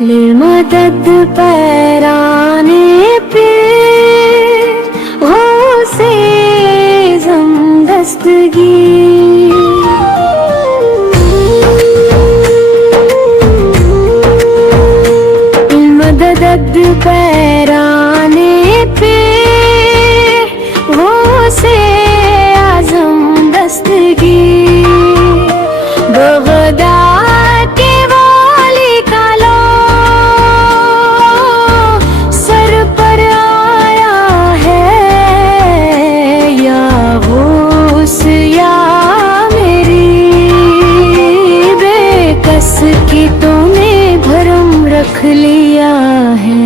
लिलमदद पैराने पे हो से ज़मदस्तगी लिलमदद पैराने पे हो से आज़म दस्तगी बगदाद के वाली का लो सर पर आया है या गौस या मेरी बेकस की तूने भरम रख लिया है।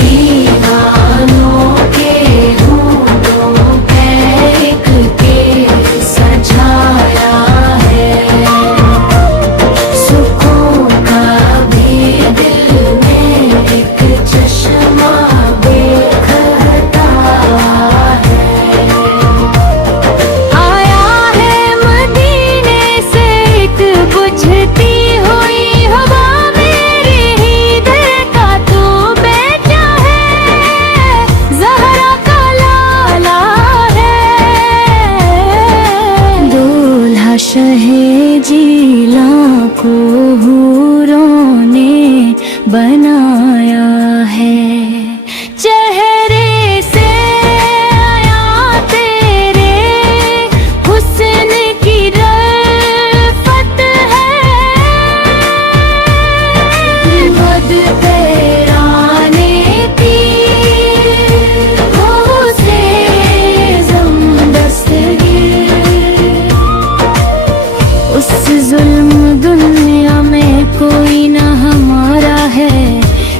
दीवानों के होठों पे एक तीर सजाया है, सुकून का भी दिल में एक चश्मा बिखरता है। आया है मदीने से एक बुझती हुई हवा, मेरी ही दिल का तू बेटा है, ज़हरा का लाला है। दूल्हा शहे जीला को हूरों ने बनाया है, चेहरे से आया तेरे हुस्न की रफ़त है। बद पैराने की हो से ज़मदस्तगी उस जुल्म दुनिया में कोई ना हमारा है,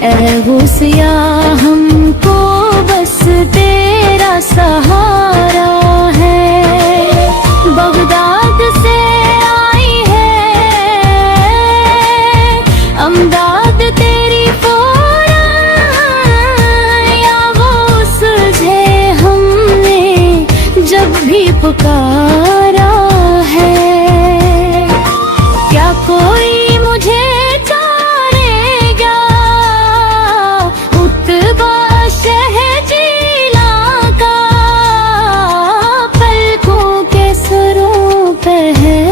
ऐ गौसिया हमको बस तेरा सहारा है। बगदाद से आई है अमदाद तेरी फौरन, या गौस तुझे हमने जब भी पुकारा है। क्या कोई मुझे चारेगा उत्बा शहजीला का, पलकों के सरों पे है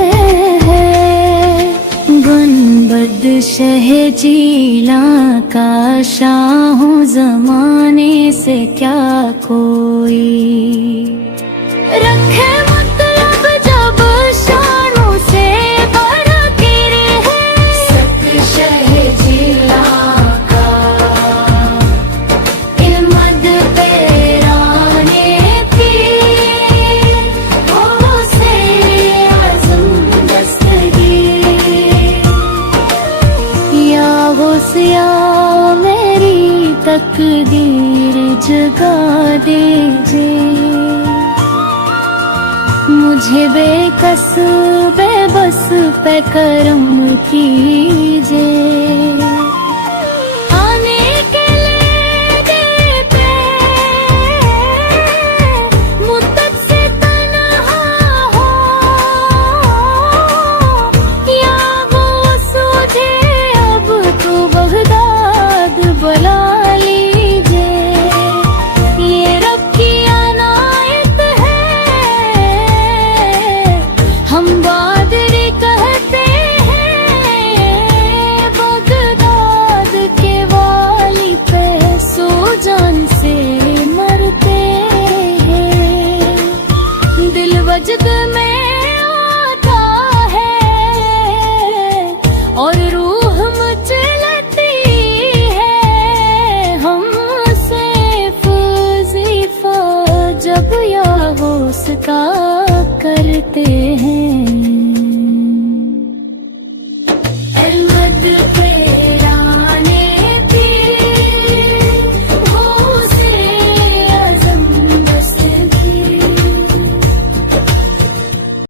गुनबद शहजीला का, शाहों ज़माने से क्या कोई रखे मतलब जब शानों से बरकिर है। सत शहजीला का इल्मद पैराने की हो से आज़म दस्तगी, या गौसिया मेरी तकदीर जगा दीजिए, मुझे बेकस बेबस पे करम कीजिए। आने के लिए देते मुद्दत से तन्हा हो, या वो सूझे अब तो बगदाद बुला लीजिए। ये रब की अनायत है, हम बादरी कहते हैं, बगदाद के वाली पे सूजन से मरते हैं। दिल वजद में आता है और रूह मचलती है, हमसे फजीफा जब या गौस का करते हैं।